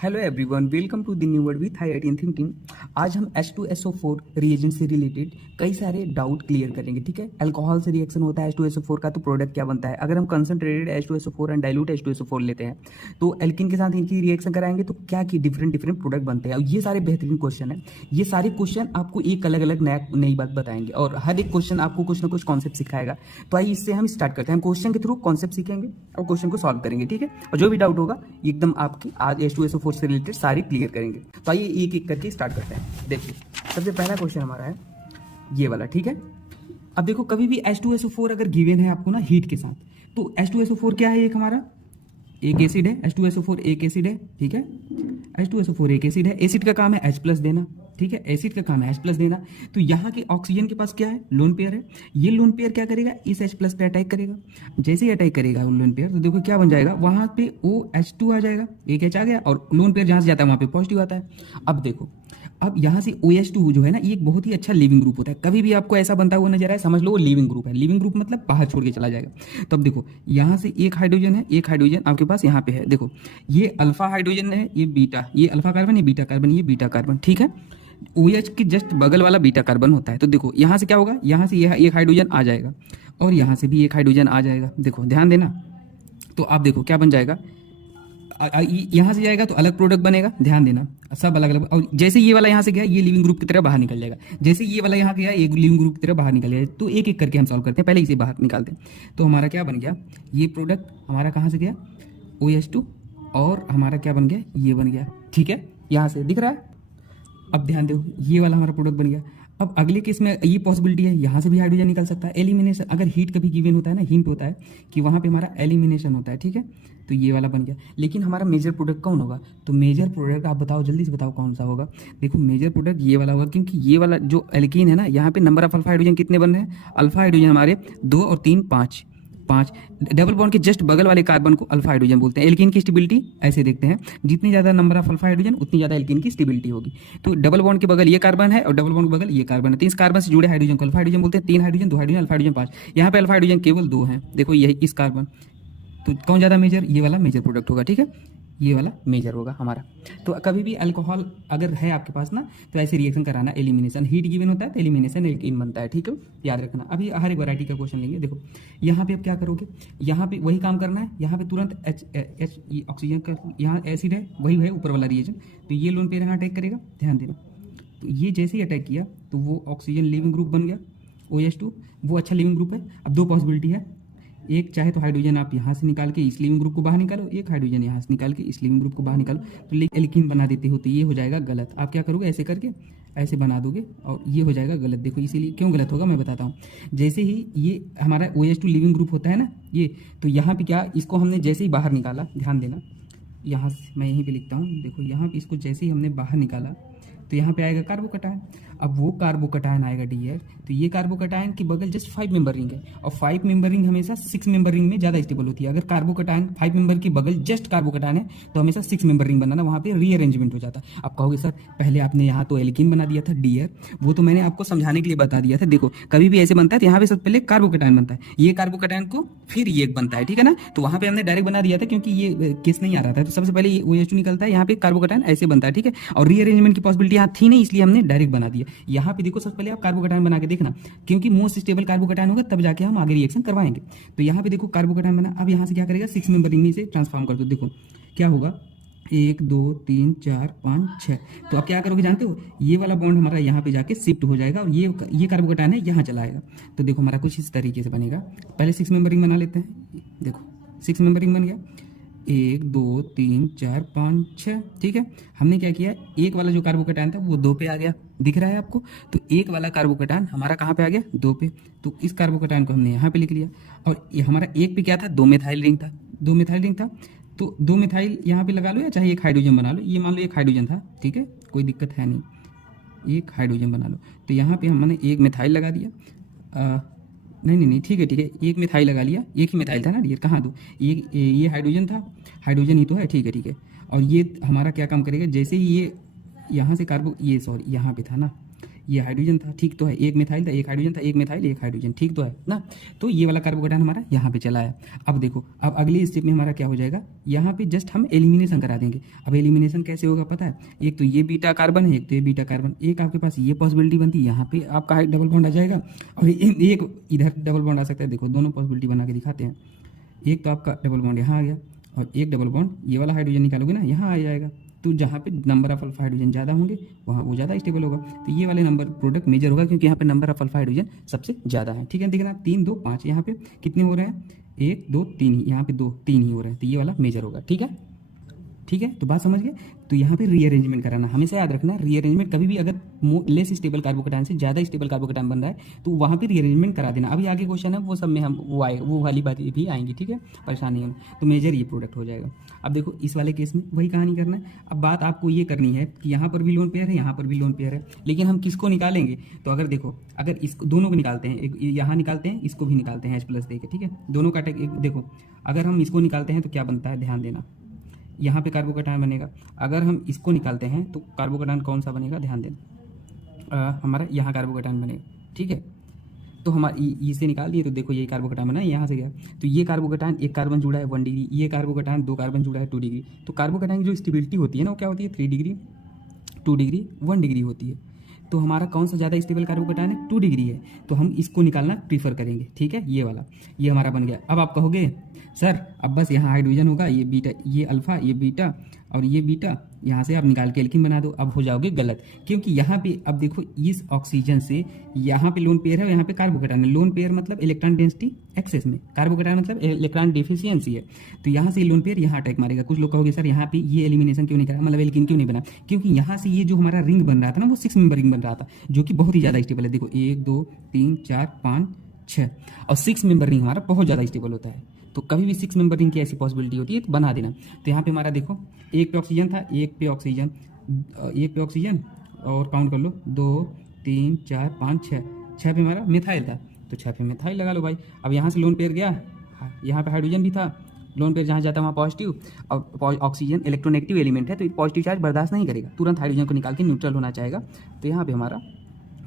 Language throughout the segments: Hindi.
Hello everyone, welcome to the new word with IIT thinking. आज हम H2SO4 रिएजेंट से रिलेटेड कई सारे डाउट क्लियर करेंगे। ठीक है, अल्कोहल से रिएक्शन होता है H2SO4 का, तो प्रोडक्ट क्या बनता है। अगर हम concentrated H2SO4 and dilute H2SO4 लेते हैं तो एल्किन के साथ इनकी रिएक्शन कराएंगे तो क्या की डिफरेंट डिफरेंट प्रोडक्ट बनते हैं। और ये सारे बेहतरीन क्वेश्चन है। ये सारे क्वेश्चन आपको एक अलग अलग नई बात बताएंगे और हर एक क्वेश्चन आपको कुछ ना कुछ कॉन्सेप्ट सिखाएगा। तो आइए इससे हम स्टार्ट करते हैं। हम क्वेश्चन के थ्रू कॉन्सेप्ट सीखेंगे और क्वेश्चन को सॉल्व करेंगे। ठीक है, और जो भी डाउट होगा एकदम आपकी आज H2SO4 से रिलेटेड सारी क्लियर करेंगे। तो आइए एक एक करके स्टार्ट करते हैं। देखिए, सबसे पहला क्वेश्चन हमारा है ये वाला। ठीक है, अब देखो कभी भी H2SO4 अगर गिवन है आपको ना हीट के साथ, तो H2SO4 क्या है, एक हमारा एक एसिड है। H2SO4 एक एसिड है। ठीक है, H2SO4 एक एसिड है। एसिड का काम है H प्लस देना। ठीक है, एसिड का काम है H प्लस देना। तो यहाँ के ऑक्सीजन के पास क्या है, लोन पेयर है। ये लोन पेयर क्या करेगा, इस H प्लस पे अटैक करेगा। जैसे ही अटैक करेगा लोन पेयर, तो देखो क्या बन जाएगा, वहां पे OH2 आ जाएगा, एक H आ गया, और लोन पेयर जहां से जाता है वहां पे पॉजिटिव आता है। अब देखो, अब यहाँ से OH2 जो है ना, ये एक बहुत ही अच्छा लिविंग ग्रुप होता है। कभी भी आपको ऐसा बनता हुआ नजर आए, समझ लो वो लिविंग ग्रुप है। लिविंग ग्रुप मतलब बाहर छोड़ के चला जाएगा। तो अब देखो, यहाँ से एक हाइड्रोजन है, एक हाइड्रोजन आपके पास यहाँ पे है। देखो, ये अल्फा हाइड्रोजन है, ये बीटा, ये अल्फा कार्बन, ये बीटा कार्बन, ये बीटा कार्बन। ठीक है, OH के जस्ट बगल वाला बीटा कार्बन होता है। तो देखो यहाँ से क्या होगा, यहाँ से यह एक हाइड्रोजन आ जाएगा और यहाँ से भी एक हाइड्रोजन आ जाएगा। देखो ध्यान देना, तो आप देखो क्या बन जाएगा, यहाँ से जाएगा तो अलग प्रोडक्ट बनेगा। ध्यान देना, सब अलग अलग। और जैसे ये वाला यहाँ से गया, ये लिविंग ग्रुप की तरह बाहर निकल जाएगा। जैसे ये वाला यहाँ गया, ये लिविंग ग्रुप की तरह बाहर निकल जाएगा। तो एक एक करके हम सॉल्व करते हैं, पहले इसे बाहर निकालते हैं। तो हमारा क्या बन गया, ये प्रोडक्ट हमारा कहाँ से गया, OH2, और हमारा क्या बन गया, ये बन गया। ठीक है, यहाँ से दिख रहा है। अब ध्यान दो, ये वाला हमारा प्रोडक्ट बन गया। अब अगले केस में ये पॉसिबिलिटी है, यहाँ से भी हाइड्रोजन निकल सकता है। एलिमिनेशन, अगर हीट कभी गिवन होता है ना, हिंट होता है कि वहाँ पे हमारा एलिमिनेशन होता है। ठीक है, तो ये वाला बन गया। लेकिन हमारा मेजर प्रोडक्ट कौन होगा, तो मेजर प्रोडक्ट आप बताओ, जल्दी से बताओ कौन सा होगा। देखो मेजर प्रोडक्ट ये वाला होगा, क्योंकि ये वाला जो एल्कीन है ना, यहाँ पे नंबर ऑफ अल्फा हाइड्रोजन कितने बन रहे हैं, अल्फा हाइड्रोजन हमारे 2 और 3 5 5। डबल बॉन्ड के जस्ट बगल वाले कार्बन को अल्फा हाइड्रोजन बोलते हैं। एल्कीन की स्टेबिलिटी ऐसे देखते हैं, जितनी ज्यादा नंबर ऑफ अल्फा हाइड्रोजन उतनी ज्यादा एल्कीन की स्टेबिलिटी होगी। तो डबल बॉन्ड के बगल ये कार्बन है और डबल बॉन्ड के बगल ये कार्बन है, तो इस कार्बन से जुड़े हाइड्रोजन को अल्फा हाइड्रोजन बोलते हैं। 3 हाइड्रोजन, 2 हाइड्रोजन, अल्फा हाइड्रोजन 5। यहाँ पे अल्फा हाइड्रोजन केवल 2 हैं। देखो यही इस कार्बन, तो कौन ज़्यादा मेजर, ये वाला मेजर प्रोडक्ट होगा। ठीक है, ये वाला मेजर होगा हमारा। तो कभी भी अल्कोहल अगर है आपके पास ना, तो ऐसे रिएक्शन कराना, एलिमिनेशन, हीट गिवन होता है तो एलिमिनेशन एल्कीन बनता है। ठीक है, याद रखना। अभी हर एक वैरायटी का क्वेश्चन लेंगे। देखो यहाँ पे अब क्या करोगे, यहाँ पे वही काम करना है। यहाँ पे तुरंत H ऑक्सीजन का, यहाँ एसिड है, वही है ऊपर वाला रिएजन, तो ये लोन पेयर यहाँ अटैक करेगा। ध्यान देना, तो ये जैसे ही अटैक किया तो वो ऑक्सीजन लिविंग ग्रुप बन गया, OH2, वो अच्छा लिविंग ग्रुप है। अब 2 पॉसिबिलिटी है, एक चाहे तो हाइड्रोजन आप यहाँ से निकाल के इस लिविंग ग्रुप को बाहर निकालो, एक हाइड्रोजन यहाँ से निकाल के इस लिविंग ग्रुप को बाहर निकालो, तो एल्कीन बना देते हो। तो ये हो जाएगा गलत। आप क्या करोगे, ऐसे करके ऐसे बना दोगे और ये हो जाएगा गलत। देखो इसीलिए क्यों गलत होगा मैं बताता हूँ। जैसे ही ये हमारा OH2 लिविंग ग्रुप होता है ना ये, तो यहाँ पे क्या, इसको हमने जैसे ही बाहर निकाला, ध्यान देना, यहाँ से मैं यहीं पे लिखता हूँ। देखो यहाँ पे इसको जैसे ही हमने बाहर निकाला तो यहाँ पे आएगा कार्बोकटायन। अब वो कार्बोकटायन आएगा डियर, तो ये कार्बोकटायन की बगल जस्ट 5 मेंबर रिंग है, और 5 मेंबर रिंग हमेशा 6 मेंबर रिंग में ज्यादा स्टेबल होती है। अगर कार्बोकटायन 5 मेंबर की बगल जस्ट कार्बोकटायन है तो हमेशा 6 मेंबर रिंग बनाना, वहां पे रीअरेंजमेंट हो जाता है। आप कहोगे सर पहले आपने यहाँ तो एल्कीन बना दिया था। डियर, वो तो मैंने आपको समझाने के लिए बता दिया था। देखो कभी भी ऐसे बनता है तो यहाँ पे सबसे पहले कार्बोकटायन बनता है, ये कार्बोकटायन को फिर ये बनता है। ठीक है ना, तो वहां पे हमने डायरेक्ट बना दिया था क्योंकि ये केस नहीं आ रहा था। तो सबसे पहले ये OH2 निकलता है, यहाँ पे कार्बोकटायन ऐसे बनता है। ठीक है, और रीअरेंजमेंट की पॉसिबिलिटी यहाँ थी नहीं, इसलिए हमने डायरेक्ट बना दिया। यहाँ पे देखो सबसे पहले आप कार्बोकटायन बना के देखना, क्योंकि मोस्ट स्टेबल कार्बोकटायन होगा तब जाके हम आगे रिएक्शन करवाएंगे। तो यहाँ पे देखो कार्बोकटायन बना। अब यहाँ से क्या करेगा, 6 मेंबर रिंग में से ट्रांसफॉर्म कर दो। देखो क्या होगा, 1 2 3 4 5 6। तो अब क्या करोगे जानते हो, ये वाला बॉन्ड हमारा यहाँ पे जाके शिफ्ट हो जाएगा और ये कार्बोकटायन है यहाँ चला आएगा। तो देखो हमारा कुछ इस तरीके से बनेगा। पहले 6 मेंबर रिंग बना लेते हैं। देखो 6 मेंबर रिंग बन गया, 1 2 3 4 5 6। ठीक है, हमने क्या किया, एक वाला जो कार्बोकटायन था वो 2 पे आ गया, दिख रहा है आपको। तो एक वाला कार्बोकटायन हमारा कहाँ पे आ गया, 2 पे। तो इस कार्बोकटायन को हमने यहाँ पे लिख लिया। और ये हमारा एक पे क्या था, 2 मिथाइल रिंग था, 2 मिथाइल रिंग था। तो 2 मिथाइल यहाँ पे लगा लो, या चाहे एक हाइड्रोजन बना लो। ये मान लो एक हाइड्रोजन था, ठीक है, कोई दिक्कत है नहीं, एक हाइड्रोजन बना लो। तो यहाँ पे हमने एक मिथाइल लगा दिया। नहीं, ठीक है, एक मिथाइल लगा लिया, एक ही मिथाइल था ना डियर, कहाँ दो, ये हाइड्रोजन था, हाइड्रोजन ही तो है। ठीक है, और ये हमारा क्या काम करेगा, जैसे ही ये यहाँ से कार्बो, ये सॉरी यहाँ पे था ना, ये हाइड्रोजन था, ठीक तो है, एक मिथाइल था, एक हाइड्रोजन था, एक मिथाइल, एक हाइड्रोजन, ठीक तो है ना। तो ये वाला कार्बोकेटायन हमारा यहाँ पे चला है। अब देखो, अब अगली स्टेप में हमारा क्या हो जाएगा, यहाँ पे जस्ट हम एलिमिनेशन करा देंगे। अब एलिमिनेशन कैसे होगा पता है, एक तो ये बीटा कार्बन है, एक तो ये बीटा कार्बन, एक आपके पास ये पॉसिबिलिटी बनती है, यहाँ पे आपका डबल बॉन्ड आ जाएगा और एक इधर डबल बॉन्ड आ सकता है। देखो दोनों पॉसिबिलिटी बना के दिखाते हैं। एक तो आपका डबल बॉन्ड यहाँ आ गया और एक डबल बॉन्ड ये वाला हाइड्रोजन निकालोगे ना, यहाँ आ जाएगा। तो जहाँ पे नंबर ऑफ अल्फा हाइड्रोजन ज़्यादा होंगे वहाँ वो ज़्यादा स्टेबल होगा। तो ये वाले नंबर प्रोडक्ट मेजर होगा क्योंकि यहाँ पे नंबर ऑफ अल्फा हाइड्रोजन सबसे ज़्यादा है। ठीक है, देखना 3 2 5 यहाँ पे कितने हो रहे हैं, 1 2 3 ही, यहाँ पे 2 3 ही हो रहे हैं। तो ये वाला मेजर होगा। ठीक है, ठीक है, तो बात समझ गए। तो यहाँ पे रीअरेंजमेंट कराना, हमेशा याद रखना, रीअरेंजमेंट कभी भी अगर लेस स्टेबल कार्बोकेटायन से ज़्यादा स्टेबल कार्बोकेटायन बन रहा है तो वहाँ पे रीअरेंजमेंट करा देना। अभी आगे क्वेश्चन है वो सब में हम वो वाली बात भी आएंगी। ठीक है, परेशान नहीं होना। तो मेजर ये प्रोडक्ट हो जाएगा। अब देखो इस वाले केस में वही कहानी करना है। अब बात आपको ये करनी है कि यहाँ पर भी लोन पेयर है, यहाँ पर भी लोन पेयर है, लेकिन हम किसको निकालेंगे। तो अगर देखो, अगर इसको दोनों को निकालते हैं, एक यहाँ निकालते हैं, इसको भी निकालते हैं H+ दे के। ठीक है, दोनों का देखो, अगर हम इसको निकालते हैं तो क्या बनता है, ध्यान देना, यहाँ पे कार्बोकेटायन बनेगा। अगर हम इसको निकालते हैं तो कार्बोकेटायन कौन सा बनेगा, ध्यान देना, हमारा यहाँ कार्बोकेटायन बनेगा। ठीक है, तो हमारे इसे निकाल दिए तो देखो ये कार्बोकेटायन बना, यहाँ से गया। तो ये कार्बोकेटायन एक कार्बन जुड़ा है 1 डिग्री, ये कार्बोकेटायन 2 कार्बन जुड़ा है 2 डिग्री। तो कार्बोकेटायन की जो स्टेबिलिटी होती है ना वो क्या होती है, 3 डिग्री 2 डिग्री 1 डिग्री होती है। तो हमारा कौन सा ज़्यादा स्टेबल कार्बोकेटायन है, 2 डिग्री है। तो हम इसको निकालना प्रीफर करेंगे। ठीक है, ये वाला, ये हमारा बन गया। अब आप कहोगे सर अब बस यहाँ हाइड्रोजन होगा, ये बीटा, ये अल्फा, ये बीटा और ये बीटा, यहाँ से आप निकाल के एल्कीन बना दो। अब हो जाओगे गलत, क्योंकि यहाँ पे अब देखो इस ऑक्सीजन से यहाँ पे लोन पेयर है और यहाँ पे कार्बोकेटायन है। लोन पेयर मतलब इलेक्ट्रॉन डेंसिटी एक्सेस में, कार्बोकेटायन मतलब इलेक्ट्रॉन डेफिशिएंसी है। तो यहाँ से लोन पेयर यहाँ अटैक मारेगा। कुछ लोग कहोगे सर यहाँ पे ये एलिमिनेशन क्यों नहीं करा, मतलब एल्कीन क्यों नहीं बना, क्योंकि यहाँ से ये जो हमारा रिंग बन रहा था ना वो 6 मेंबर रिंग बन रहा था, जो कि बहुत ही ज़्यादा स्टेबल है। देखो 1 2 3 4 5 6 और 6 मेंबर रिंग हमारा बहुत ज़्यादा स्टेबल होता है। तो कभी भी 6 मेंबर रिंग की ऐसी पॉसिबिलिटी होती है तो बना देना। तो यहाँ पे हमारा देखो एक पे ऑक्सीजन था, एक पे ऑक्सीजन और काउंट कर लो 2 3 4 5 6 पे हमारा मिथाइल था, तो 6 पे मिथाइल लगा लो भाई। अब यहाँ से लोन पेयर गया, यहाँ पे हाइड्रोजन भी था, लोन पेयर जहाँ जाता है वहाँ पॉजिटिव, और ऑक्सीजन इलेक्ट्रोनेगेटिव एलिमेंट है तो पॉजिटिव चार्ज बर्दाश्त नहीं करेगा, तुरंत हाइड्रोजन को निकाल के न्यूट्रल होना चाहेगा। तो यहाँ पे हमारा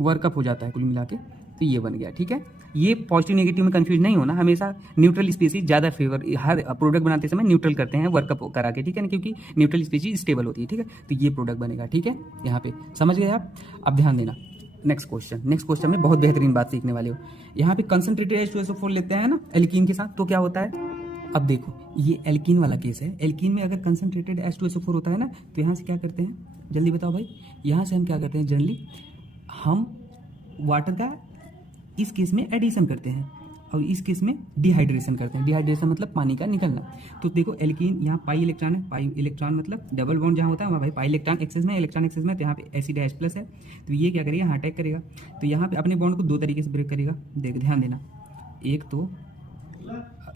वर्कअप हो जाता है कुल मिला के। तो ये बन गया। ठीक है, ये पॉजिटिव नेगेटिव में कंफ्यूज नहीं होना, हमेशा न्यूट्रल स्पीसीज ज़्यादा फेवर, हर प्रोडक्ट बनाते समय न्यूट्रल करते हैं वर्कअप करा के। ठीक है ना, क्योंकि न्यूट्रल स्पीसीज स्टेबल होती है। ठीक है, तो ये प्रोडक्ट बनेगा। ठीक है, यहाँ पे समझ गए आप। अब ध्यान देना, नेक्स्ट क्वेश्चन में बहुत बेहतरीन बात सीखने वाले हो। यहाँ पे कंसंट्रेटेड H2SO4 लेते हैं ना एल्कीन के साथ, तो क्या होता है, अब देखो ये एल्कीन वाला केस है। एल्कीन में अगर कंसंट्रेटेड H2SO4 होता है ना तो यहाँ से क्या करते हैं, जल्दी बताओ भाई। यहाँ से हम क्या करते हैं, जनरली हम वाटर का इस केस में एडिशन करते हैं और इस केस में डिहाइड्रेशन करते हैं। डिहाइड्रेशन मतलब पानी का निकलना। तो देखो एल्कीन यहाँ पाई इलेक्ट्रॉन है, पाई इलेक्ट्रॉन मतलब डबल बॉन्ड जहाँ होता है वहाँ भाई पाई इलेक्ट्रॉन एक्सेस में, तो यहाँ पे एसिड H+ है। तो ये क्या करेगा, यहाँ अटैक करेगा। तो यहाँ पे अपने बॉन्ड को 2 तरीके से ब्रेक करेगा। देख ध्यान देना, एक तो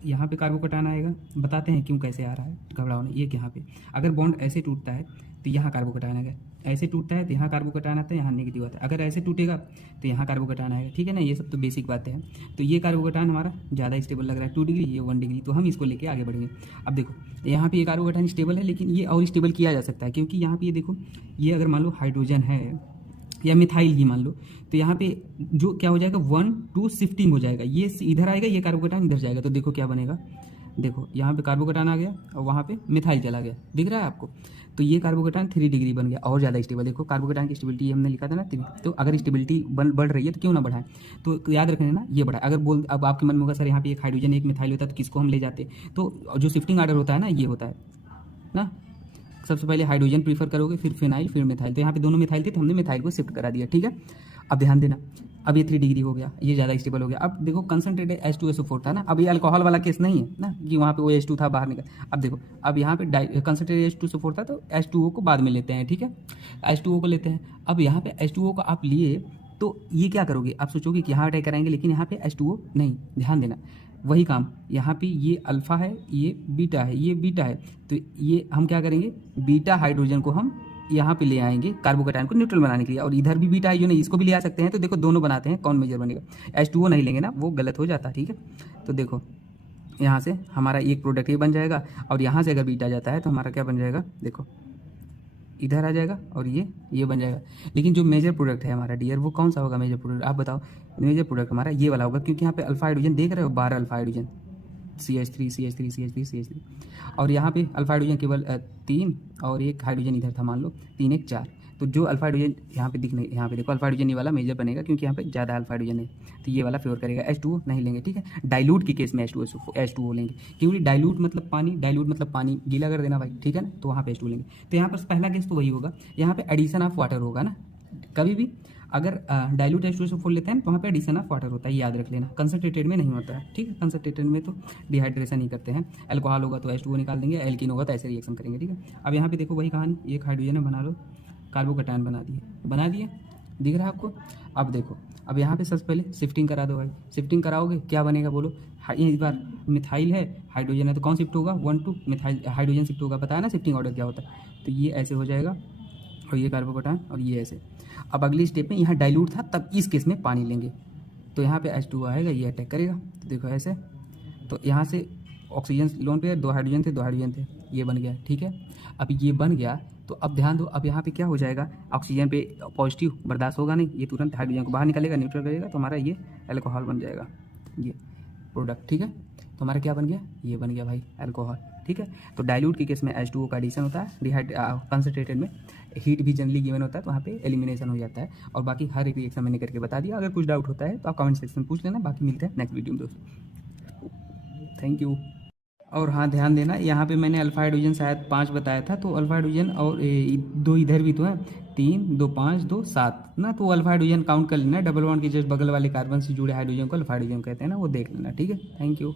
यहाँ पे कार्बोकेटायन आएगा, बताते हैं क्यों कैसे आ रहा है, घबराओ नहीं। एक यहाँ पे अगर बॉन्ड ऐसे टूटता है तो यहाँ कार्बोकेटायन आएगा, ऐसे टूटता है तो यहाँ कार्बोकेटायन आता है, यहाँ नेगेटिव आता है। अगर ऐसे टूटेगा तो यहाँ कार्बोकेटायन आएगा। ठीक है ना, ये सब तो बेसिक बातें हैं। तो ये कार्बोकेटायन हमारा ज़्यादा स्टेबल लग रहा है 2 डिग्री, ये 1 डिग्री, तो हम इसको लेके आगे बढ़ेंगे। अब देखो यहाँ पे ये कार्बोकेटायन स्टेबल है, लेकिन ये और स्टेबल किया जा सकता है, क्योंकि यहाँ पे ये देखो, ये अगर मान लो हाइड्रोजन है या मिथाइल ही मान लो, तो यहाँ पे जो क्या हो जाएगा 1 2 शिफ्टिंग हो जाएगा, ये इधर आएगा, ये कार्बोकेटायन इधर जाएगा। तो देखो क्या बनेगा, देखो यहाँ पे कार्बोकेटायन आ गया और वहाँ पे मिथाइल चला गया, दिख रहा है आपको। तो ये कार्बोकेटायन 3 डिग्री बन गया और ज़्यादा स्टेबल। देखो कार्बोकेटायन की स्टेबिलिटी हमने लिखा था ना 3, तो अगर स्टेबिलिटी बढ़ रही है तो क्यों ना बढ़ाएं। तो याद रखना ना, ये बढ़ाए। अगर अब आपके मन में होगा सर यहाँ पे एक हाइड्रोजन एक मिथाइल होता है तो किसको हम ले जाते, तो जो शिफ्टिंग आर्डर होता है ना ये होता है ना, सबसे पहले हाइड्रोजन प्रीफर करोगे, फिर फिनाइल, फिर मिथाइल। तो यहाँ पे दोनों मिथाइल थे तो हमने मिथाइल को शिफ्ट करा दिया। ठीक है, अब ध्यान देना, अब ये 3 डिग्री हो गया, ये ज़्यादा स्टेबल हो गया। अब देखो कंसंट्रेटेड H2SO4 था ना, अब ये अल्कोहल वाला केस नहीं है ना कि वहाँ पे वो H2 था बाहर निकल। अब देखो अब यहाँ पे कंसंट्रेटेड H2SO4 था तो H2O को बाद में लेते हैं। ठीक है, H2O को लेते हैं। अब यहाँ पे H2O को आप लिए तो ये क्या करोगे, आप सोचोगे कि यहाँ अटैक कराएंगे, लेकिन यहाँ पे H2O नहीं, ध्यान देना वही काम। यहाँ पे ये अल्फा है, ये बीटा है, ये बीटा है, तो ये हम क्या करेंगे, बीटा हाइड्रोजन को हम यहाँ पे ले आएंगे कार्बोकेटायन को न्यूट्रल बनाने के लिए, और इधर भी बीटा है जो नहीं, इसको भी ले आ सकते हैं। तो देखो दोनों बनाते हैं, कौन मेजर बनेगा। H2O नहीं लेंगे ना, वो गलत हो जाता है। ठीक है, तो देखो यहाँ से हमारा एक प्रोडक्ट ये बन जाएगा, और यहाँ से अगर बीटा जाता है तो हमारा क्या बन जाएगा, देखो इधर आ जाएगा और ये बन जाएगा। लेकिन जो मेजर प्रोडक्ट है हमारा डियर वो कौन सा होगा मेजर प्रोडक्ट, आप बताओ। मेजर प्रोडक्ट हमारा ये वाला होगा, क्योंकि यहाँ पे अल्फा हाइड्रोजन देख रहे हो, 12 alpha hydrogen, CH3 CH3 CH3 CH3, और यहाँ पे अल्फा हाइड्रोजन केवल 3, और एक हाइड्रोजन इधर था, मान लो 3 1 4। तो जो अल्फा हाइड्रोजन यहाँ पे दिखने, यहाँ पे देखो अल्फा हाइड्रोजन ये वाला मेजर बनेगा, क्योंकि यहाँ पे ज़्यादा अल्फा हाइड्रोजन है, तो ये वाला फेवर करेगा। H2O नहीं लेंगे, ठीक है। डाइल्यूट के केस में H2O लेंगे, क्योंकि डाइल्यूट मतलब पानी, डाइल्यूट मतलब पानी गीला कर देना भाई, ठीक है ना, तो वहाँ पे H2O लेंगे। तो यहाँ पर पहला केस तो वही होगा, यहाँ पे एडिशन ऑफ वाटर होगा ना, कभी भी अगर डाइल्यूट H2SO4 लेते हैं तो वहाँ पे एडिशन ऑफ वाटर होता है, याद रख लेना। कंसनट्रेटेड में नहीं होता है, ठीक है। कंसनट्रेटेड में तो डिहाइड्रेशन ही करते हैं। अल्कोहल होगा तो H2O निकाल देंगे, एल्कीन होगा तो ऐसे रिएक्शन करेंगे, ठीक है। अब यहाँ पे देखो वही कहानी, एक हाइड्रोजन है, बना लो, कार्बोकैटायन बना दिए, दिख रहा है आपको। अब देखो, अब यहाँ पे सबसे पहले शिफ्टिंग करा दो भाई, शिफ्टिंग कराओगे क्या बनेगा बोलो। इस बार मिथाइल है, हाइड्रोजन है, तो कौन शिफ्ट होगा, 1 2 मिथाइल हाइड्रोजन शिफ्ट होगा, बताया ना शिफ्टिंग ऑर्डर क्या होता है। तो ये ऐसे हो जाएगा, और ये कार्बोकैटायन, और ये ऐसे। अब अगली स्टेप में यहाँ डाइल्यूट था, तब इस केस में पानी लेंगे, तो यहाँ पे H2O आएगा, ये अटैक करेगा, तो देखो ऐसे। तो यहाँ से ऑक्सीजन लोन पे 2 हाइड्रोजन थे, ये बन गया, ठीक है। अब ये बन गया, तो अब ध्यान दो, अब यहाँ पे क्या हो जाएगा, ऑक्सीजन पे पॉजिटिव बर्दाश्त होगा नहीं, ये तुरंत हाइड्रोजन को बाहर निकालेगा, न्यूट्रल करेगा, तो हमारा ये अल्कोहल बन जाएगा, ये प्रोडक्ट, ठीक है। तो हमारा क्या बन गया, ये बन गया भाई अल्कोहल, ठीक है। तो डाइल्यूट के केस में H2O का एडिशन होता है, कंसनट्रेटेड में हीट भी जनरली गिवन होता है, तो वहाँ पे एलिमिनेशन हो जाता है। और बाकी हर एक रिएक्शन मैंने करके बता दिया, अगर कुछ डाउट होता है तो आप कमेंट सेक्शन में पूछ लेना। बाकी मिलते हैं नेक्स्ट वीडियो में दोस्तों, थैंक यू। और हाँ, ध्यान देना, यहाँ पे मैंने अल्फा हाइड्रोजन शायद 5 बताया था, तो अल्फा हाइड्रोजन और 2 इधर भी तो है, 3 2 5 2 7 ना, तो अल्फा हाइड्रोजन काउंट कर लेना। डबल बॉन्ड के जस्ट बगल वाले कार्बन से जुड़े हाइड्रोजन को अल्फा हाइड्रोजन कहते हैं ना, वो देख लेना, ठीक है। Thank you.